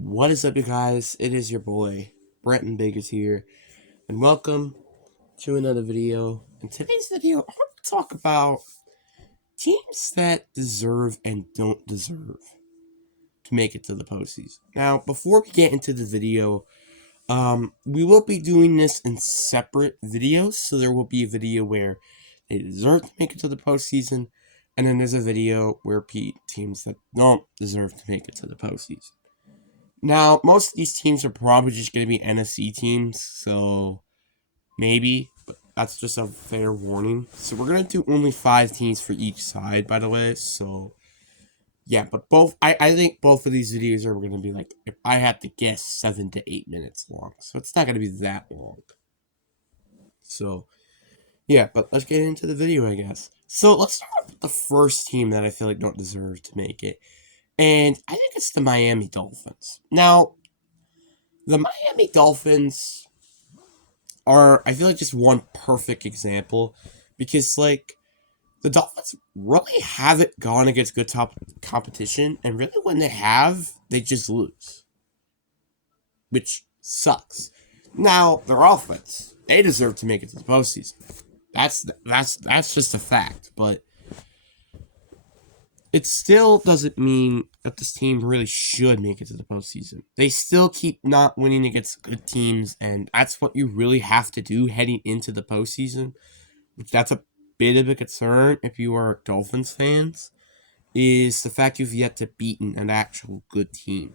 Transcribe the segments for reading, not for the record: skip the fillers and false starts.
What is up, you guys? It is your boy, Brenton Biggers here, and welcome to another video. In today's video, I want to talk about teams that deserve and don't deserve to make it to the postseason. Now, before we get into the video, we will be doing this in separate videos, so there will be a video where they deserve to make it to the postseason, and then there's a video where teams that don't deserve to make it to the postseason. Now, most of these teams are probably just going to be NFC teams, so maybe, but that's just a fair warning. So we're going to do only 5 teams for each side, by the way, so yeah, but I think both of these videos are going to be like, if I had to guess, 7 to 8 minutes long, so it's not going to be that long. So, yeah, but let's get into the video, I guess. So let's start with the first team that I feel like don't deserve to make it, and I think it's the Miami Dolphins. Now, the Miami Dolphins are, I feel like, just one perfect example because, like, the Dolphins really haven't gone against good top competition, and really when they have, they just lose, which sucks. Now, their offense, they deserve to make it to the postseason. That's just a fact, but it still doesn't mean that this team really should make it to the postseason. They still keep not winning against good teams, and that's what you really have to do heading into the postseason. Which that's a bit of a concern if you are Dolphins fans, is the fact you've yet to beat an actual good team.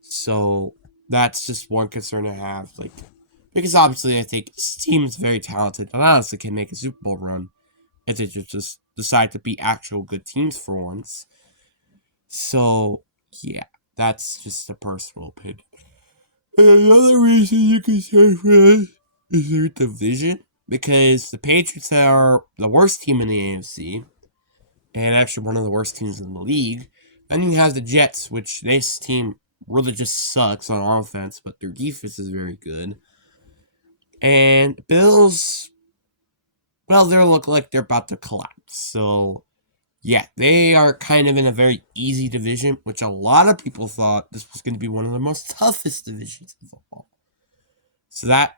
So that's just one concern I have. Like, because obviously I think this team is very talented and honestly can make a Super Bowl run if they just decide to beat actual good teams for once. So, yeah, that's just a personal opinion. And another reason you can say for us is their division. Because the Patriots are the worst team in the AFC, and actually one of the worst teams in the league. Then you have the Jets, which this team really just sucks on offense, but their defense is very good. And Bills, well, they look like they're about to collapse. So, yeah, they are kind of in a very easy division, which a lot of people thought this was going to be one of the most toughest divisions in football. So that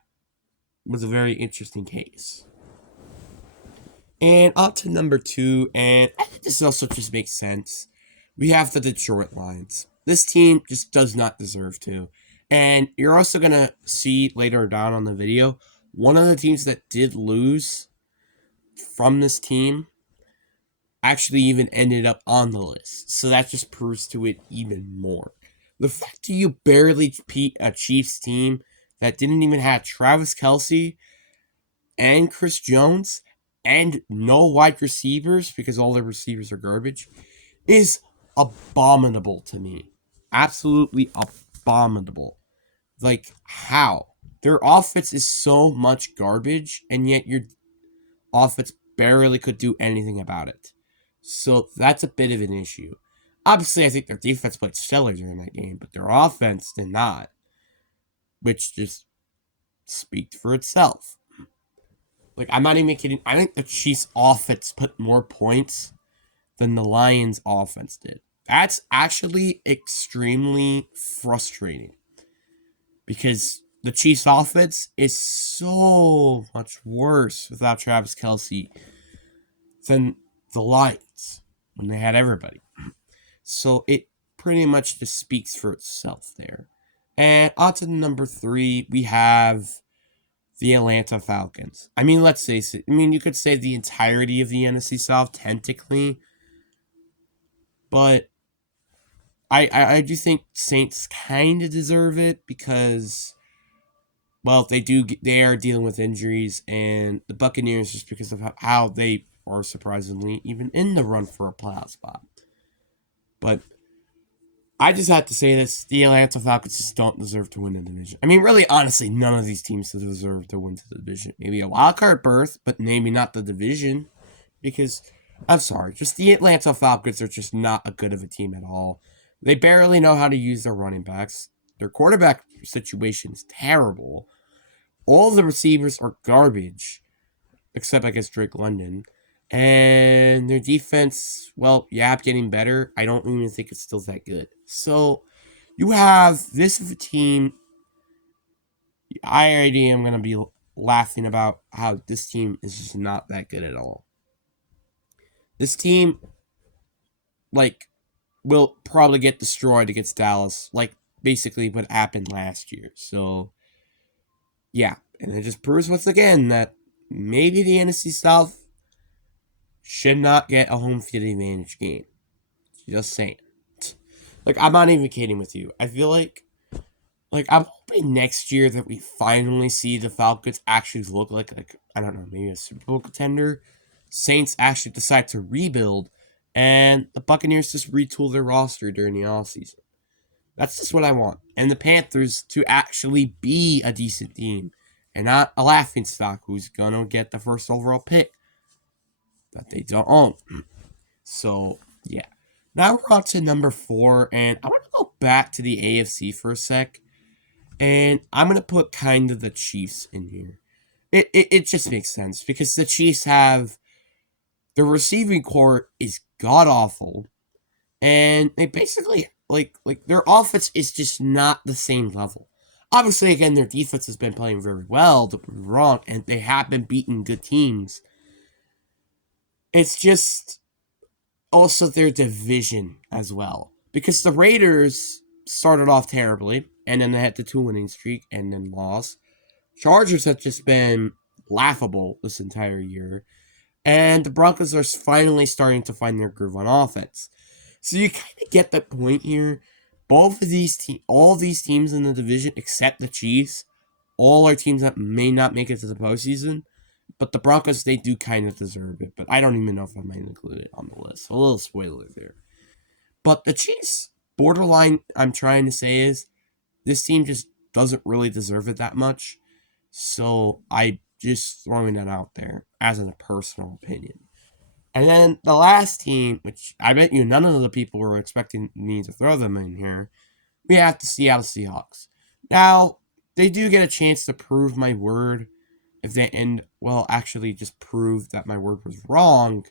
was a very interesting case. And up to number 2, and I think this also just makes sense. We have the Detroit Lions. This team just does not deserve to. And you're also going to see later down on the video, one of the teams that did lose from this team actually even ended up on the list. So that just proves to it even more. The fact that you barely beat a Chiefs team that didn't even have Travis Kelce and Chris Jones and no wide receivers because all their receivers are garbage is abominable to me. Absolutely abominable. Like, how? Their offense is so much garbage, and yet your offense barely could do anything about it. So that's a bit of an issue. Obviously, I think their defense played stellar during that game, but their offense did not, which just speaks for itself. Like, I'm not even kidding. I think the Chiefs' offense put more points than the Lions' offense did. That's actually extremely frustrating because the Chiefs' offense is so much worse without Travis Kelce than the Lions when they had everybody. So it pretty much just speaks for itself there. And on to number 3, we have the Atlanta Falcons. I mean, let's face it. I mean, you could say the entirety of the NFC South, technically. But I do think Saints kind of deserve it because, well, they are dealing with injuries, and the Buccaneers just because of how they are surprisingly even in the run for a playoff spot. But I just have to say this: the Atlanta Falcons just don't deserve to win the division. I mean, really, honestly, none of these teams deserve to win the division. Maybe a wild card berth, but maybe not the division, because I'm sorry, just the Atlanta Falcons are just not a good of a team at all. They barely know how to use their running backs. Their quarterback situation is terrible. All the receivers are garbage, except I guess Drake London. And their defense, well, yeah, getting better. I don't even think it's still that good. So, You have this of a team. I already am going to be laughing about how this team is just not that good at all. This team, like, will probably get destroyed against Dallas, like basically what happened last year. So, yeah. And it just proves once again that maybe the NFC South should not get a home field advantage game. Just saying. Like, I'm not even kidding with you. I feel like I'm hoping next year that we finally see the Falcons actually look like I don't know, maybe a Super Bowl contender. Saints actually decide to rebuild, and the Buccaneers just retool their roster during the offseason. That's just what I want. And the Panthers to actually be a decent team and not a laughingstock who's gonna get the first overall pick that they don't own. So yeah. Now we're on to number 4, and I want to go back to the AFC for a sec. And I'm going to put kind of the Chiefs in here. It just makes sense because the Chiefs have their receiving core is god awful, and they basically like their offense is just not the same level. Obviously, again, their defense has been playing very well. Don't be wrong, and they have been beating good teams. It's just also their division as well because the Raiders started off terribly, and then they had the 2 winning streak and then lost. Chargers have just been laughable this entire year. And the Broncos are finally starting to find their groove on offense. So you kind of get the point here. Both of these all these teams in the division, except the Chiefs, all are teams that may not make it to the postseason. But the Broncos, they do kind of deserve it. But I don't even know if I might include it on the list. A little spoiler there. But the Chiefs, borderline, I'm trying to say is, this team just doesn't really deserve it that much. So I just throwing that out there as a personal opinion. And then the last team, which I bet you none of the people were expecting me to throw them in here, we have the Seattle Seahawks. Now, they do get a chance to prove my word if they actually just prove that my word was wrong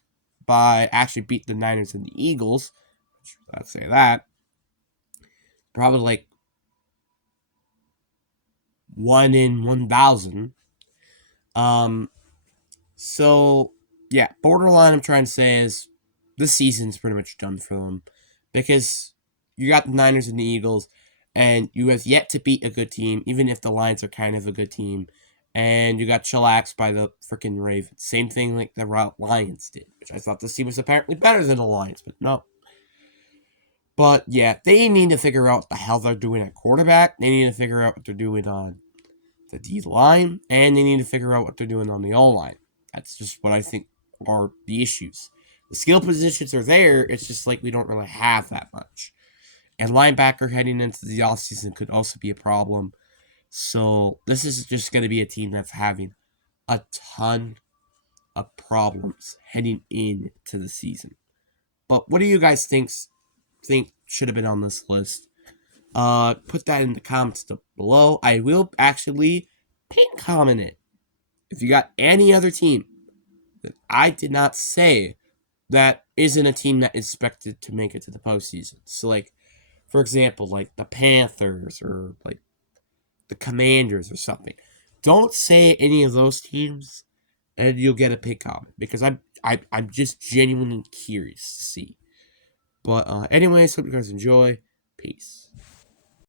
by actually beat the Niners and the Eagles. Let's say that. Probably like 1 in 1,000. Um, So, yeah, borderline I'm trying to say is this season's pretty much done for them because you got the Niners and the Eagles, and you have yet to beat a good team, even if the Lions are kind of a good team. And you got chillaxed by the freaking Ravens. Same thing like the Lions did, which I thought this team was apparently better than the Lions, but no. But yeah, they need to figure out what the hell they're doing at quarterback. They need to figure out what they're doing on the D line, and they need to figure out what they're doing on the O line. That's just what I think are the issues. The skill positions are there, it's just like we don't really have that much. And linebacker heading into the offseason could also be a problem. So this is just going to be a team that's having a ton of problems heading into the season. But what do you guys think should have been on this list? Put that in the comments below. I will actually pin comment it. If you got any other team that I did not say that isn't a team that is expected to make it to the postseason. So, like, for example, like the Panthers or like the Commanders or something. Don't say any of those teams, and you'll get a pick comment because I'm just genuinely curious to see. But anyways, hope you guys enjoy. Peace.